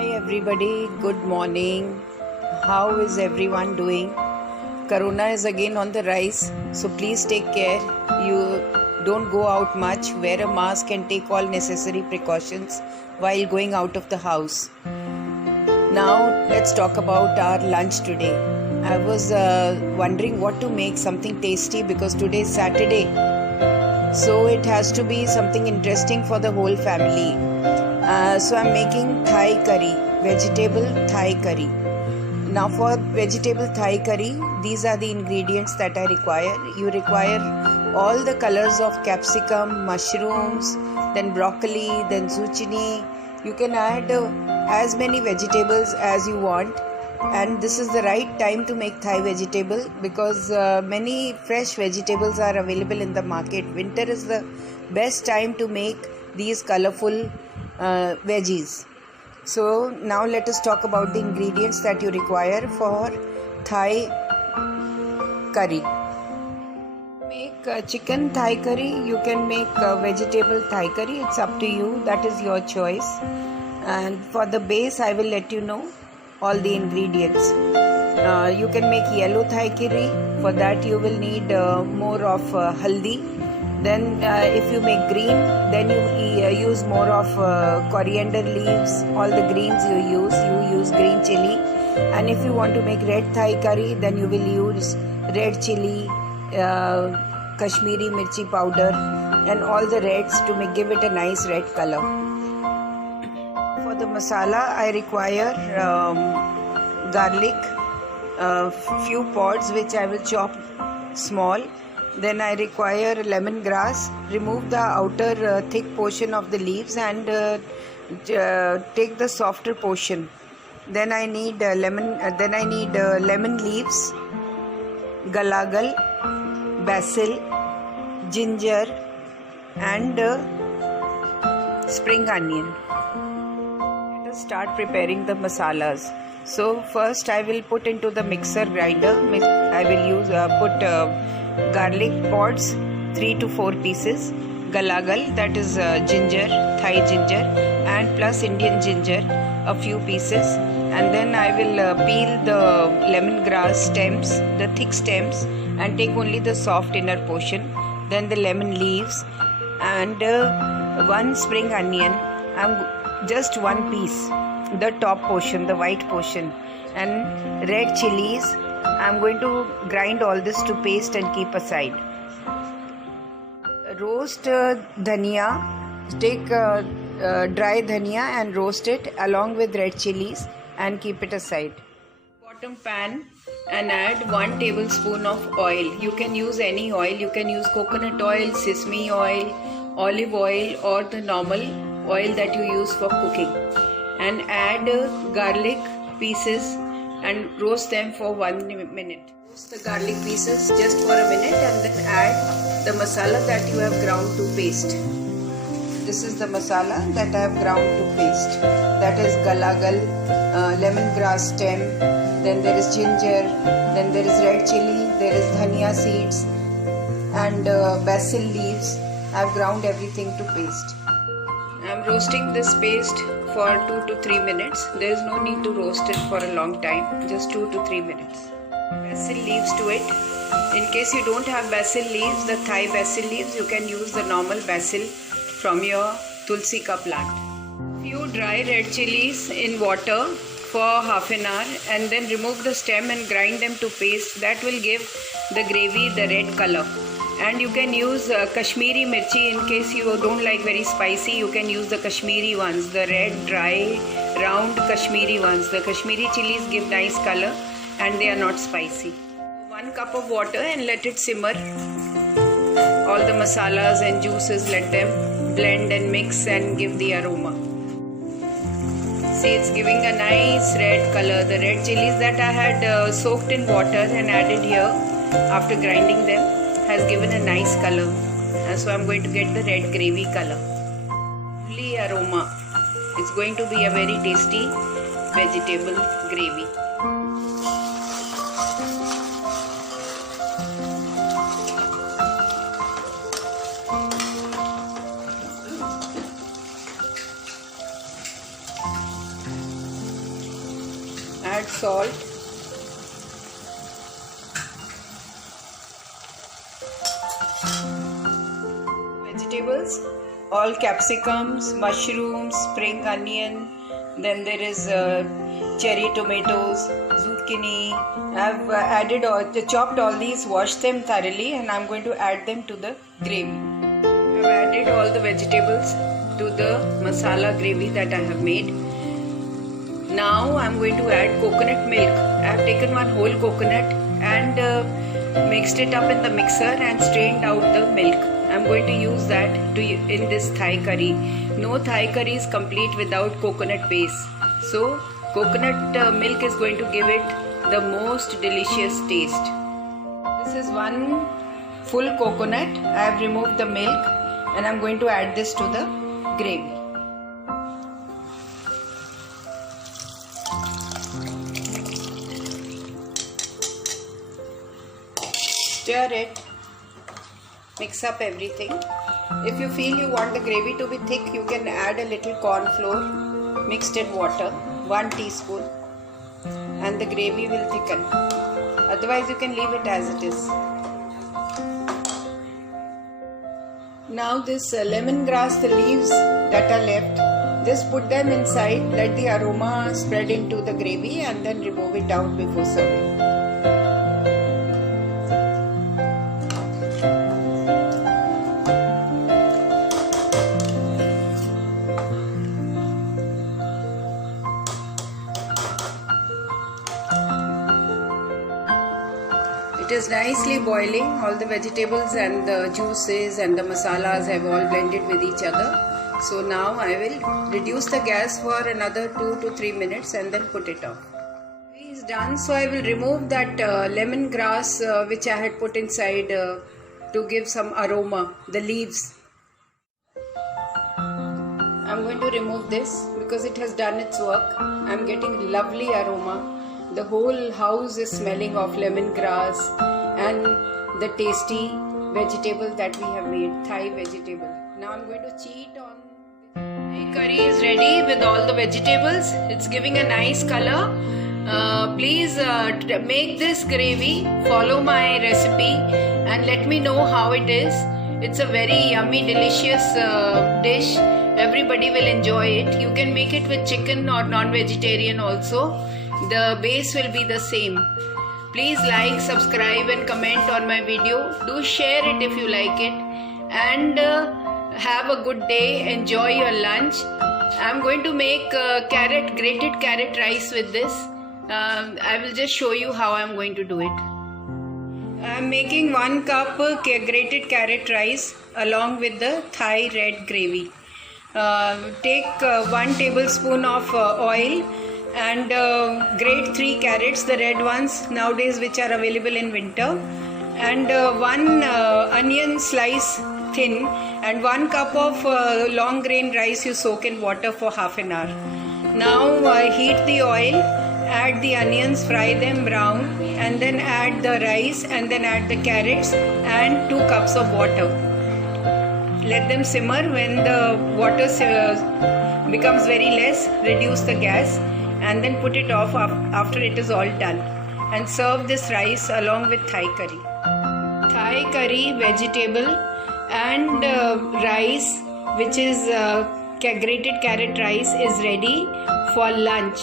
Hi everybody, good morning. How is everyone doing? Corona is again on the rise, so please take care. You don't go out much, wear a mask and take all necessary precautions while going out of the house. Now let's talk about our lunch today. I was wondering what to make something tasty because today is Saturday. So it has to be something interesting for the whole family. So I'm making Thai curry, vegetable Thai curry. Now for vegetable Thai curry, these are the ingredients that I require. You require all the colors of capsicum, mushrooms, then broccoli, then zucchini. You can add as many vegetables as you want. And this is the right time to make Thai vegetable because many fresh vegetables are available in the market. Winter is the best time to make these colorful veggies. So now let us talk about the ingredients that you require for Thai curry. Make chicken Thai curry, you can make vegetable Thai curry, it's up to you, that is your choice. And for the base I will let you know all the ingredients. You can make yellow Thai curry. For that you will need more of haldi. Then if you make green, then you use more of coriander leaves. All the greens you use green chili. And if you want to make red Thai curry, then you will use red chili, Kashmiri mirchi powder and all the reds to give it a nice red color. For the masala, I require garlic, few pods which I will chop small. Then I require lemongrass. Remove the outer thick portion of the leaves and take the softer portion. Then I need lemon leaves, galagal, basil, ginger, and spring onion. Let us start preparing the masalas. So first I will put into the mixer grinder. I will use garlic pods 3 to 4 pieces, galagal, that is ginger, Thai ginger, and plus Indian ginger, a few pieces. And then I will peel the lemongrass stems, the thick stems, and take only the soft inner portion. Then the lemon leaves and one spring onion. Just one piece, the top portion, the white portion, and red chilies. I'm going to grind all this to paste and keep aside. Roast dhania. Take dry dhania and roast it along with red chilies and keep it aside. Bottom pan and add 1 tablespoon of oil. You can use any oil. You can use coconut oil, sesame oil, olive oil, or the normal oil that you use for cooking. And add garlic pieces and roast them for 1 minute. Roast the garlic pieces just for a minute and then add the masala that you have ground to paste. This is the masala that I have ground to paste. That is galagal, lemongrass stem, then there is ginger, then there is red chili, there is dhania seeds and basil leaves. I have ground everything to paste. I am roasting this paste for 2 to 3 minutes. There is no need to roast it for a long time, just 2 to 3 minutes. Basil leaves to it. In case you don't have basil leaves, the Thai basil leaves, you can use the normal basil from your tulsika plant. Few dry red chilies in water for half an hour and then remove the stem and grind them to paste. That will give the gravy the red color. And you can use Kashmiri mirchi in case you don't like very spicy. You can use the Kashmiri ones, the red, dry, round Kashmiri ones. The Kashmiri chilies give nice color and they are not spicy. 1 cup of water and let it simmer. All the masalas and juices, let them blend and mix and give the aroma. See, it's giving a nice red color. The red chilies that I had soaked in water and added here after grinding them has given a nice color, and so I'm going to get the red gravy color. Lovely aroma. It's going to be a very tasty vegetable gravy. add salt. Vegetables, all capsicums, mushrooms, spring onion, then there is cherry tomatoes, zucchini. I've chopped all these, washed them thoroughly, and I'm going to add them to the gravy. I've added all the vegetables to the masala gravy that I have made. Now I'm going to add coconut milk. I have taken one whole coconut and mixed it up in the mixer and strained out the milk. I'm going to use that in this Thai curry. No Thai curry is complete without coconut base. So coconut milk is going to give it the most delicious taste. This is one full coconut. I have removed the milk and I'm going to add this to the gravy. Stir it. Mix up everything. If you feel you want the gravy to be thick, you can add a little corn flour mixed in water, 1 teaspoon, and the gravy will thicken. Otherwise you can leave it as it is. Now this lemongrass, the leaves that are left, just put them inside, let the aroma spread into the gravy and then remove it out before serving. It is nicely boiling. All the vegetables and the juices and the masalas have all blended with each other. So now I will reduce the gas for another 2 to 3 minutes and then put it off. It is done. So I will remove that lemongrass which I had put inside to give some aroma, the leaves. I'm going to remove this because it has done its work. I'm getting lovely aroma. The whole house is smelling of lemongrass and the tasty vegetable that we have made, Thai vegetable. Now I'm going to cheat on. Thai curry is ready with all the vegetables. It's giving a nice color. Please make this gravy, follow my recipe and let me know how it is. It's a very yummy, delicious dish. Everybody will enjoy it. You can make it with chicken or non-vegetarian also. The base will be the same. Please like, subscribe and comment on my video. Do share it if you like it. And have a good day. Enjoy your lunch. I'm going to make grated carrot rice with this. I will just show you how I'm going to do it. I'm making 1 cup grated carrot rice along with the Thai red gravy. Take 1 tablespoon of oil and grate 3 carrots, the red ones nowadays which are available in winter, and 1 onion slice thin, and 1 cup of long grain rice you soak in water for half an hour. Now heat the oil, add the onions, fry them brown, and then add the rice and then add the carrots and 2 cups of water. Let them simmer. When the water becomes very less, reduce the gas and then put it off after it is all done, and serve this rice along with Thai curry. Thai curry, vegetable and rice, which is grated carrot rice, is ready for lunch.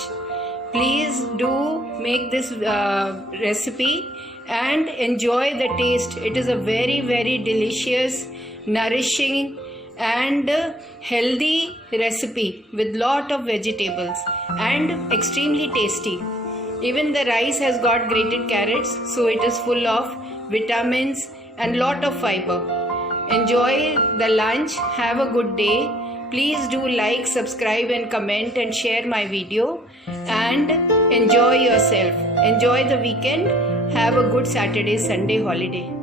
Please do make this recipe and enjoy the taste. It is a very, very delicious, nourishing and healthy recipe with lot of vegetables and extremely tasty. Even the rice has got grated carrots, so it is full of vitamins and lot of fiber. Enjoy the lunch. Have a good day. Please do like, subscribe and comment and share my video, and enjoy yourself. Enjoy the weekend. Have a good Saturday, Sunday holiday.